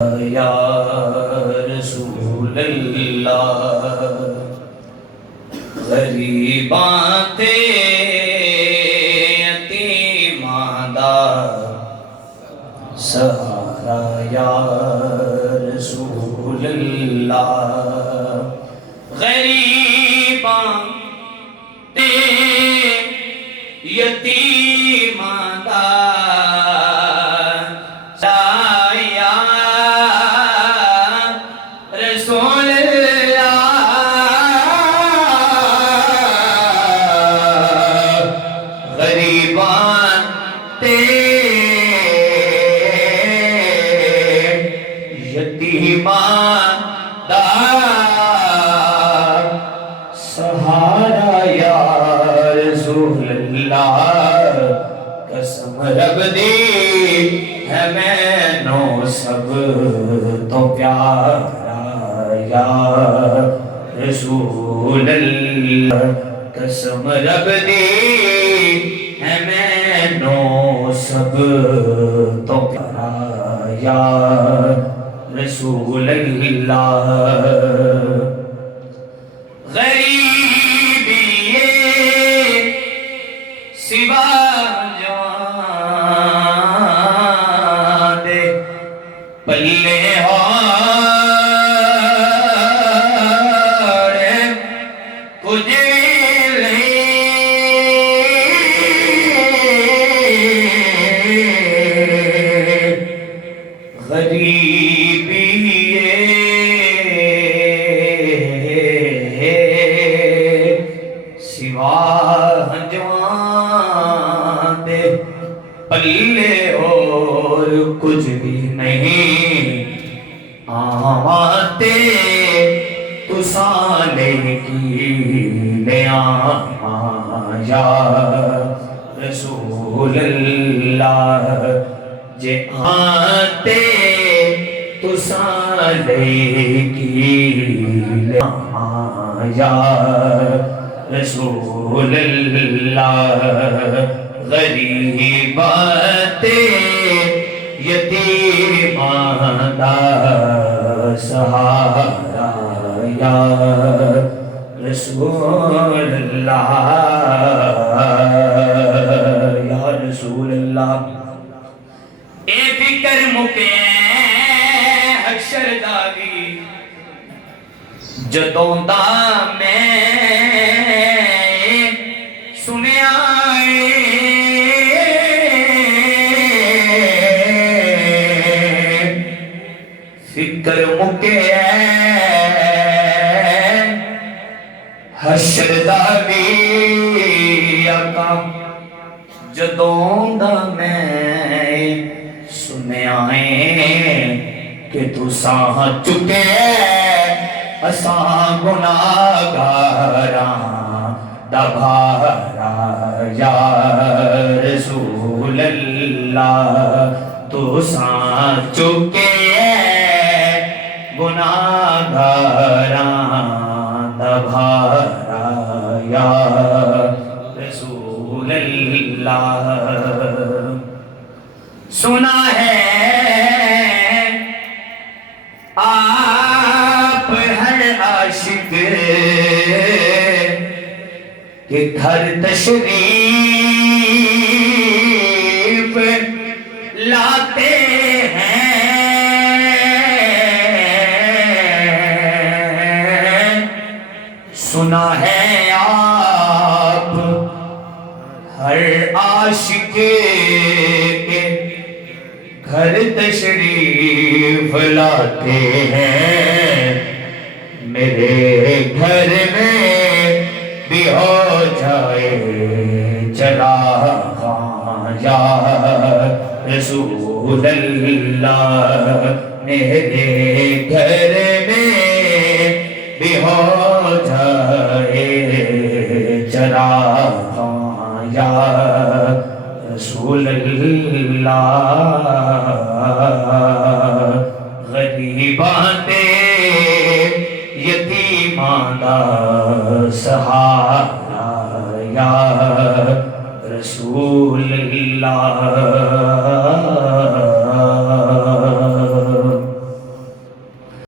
یا رسول اللہ غریباں تے یتیماں دا سہارا یا رسول اللہ غریباں تے یتیماں دا یتیمان دا سہارا یا رسول اللہ قسم رب دی ہے میں نو سب تو پیارا یا رسول اللہ قسم رب دی ہے میں نو سب تو پیارا یا رسول اللہ غریبی سوا جوان دے پلے کچھ غریبی سوا جوان دے پلے اور کچھ بھی نہیں آواتے تو سالے کی لے یا رسول اللہ جے آتے تو سالے کی لے یا رسول اللہ غریباں تے یتیماں دا سہارا یا رسول اللہ یا رسول اللہ اے فکر مکے حشر دا بھی جدوں دا میں سنیا فکر مکے حشر دا بھی آقا جدوں دا میں سنیا کہ تو ساہ چکے اساں گناہگاراں دا بھارا یا رسول اللہ تو ساں چکے گناہگاراں دا بھارا یا رسول اللہ سنا ہے آپ ہر عاشق کہ گھر تشریف لاتے ہیں سنا ہے آپ ہر عاشق کے گھر تشریف لاتے ہیں میرے گھر میں بھی ہو جائے چلا یا رسول اللہ میرے گھر میں بھی ہو جائے چلا یا رسول اللہ غریباں تے یتیماں دا سہارا یا رسول اللہ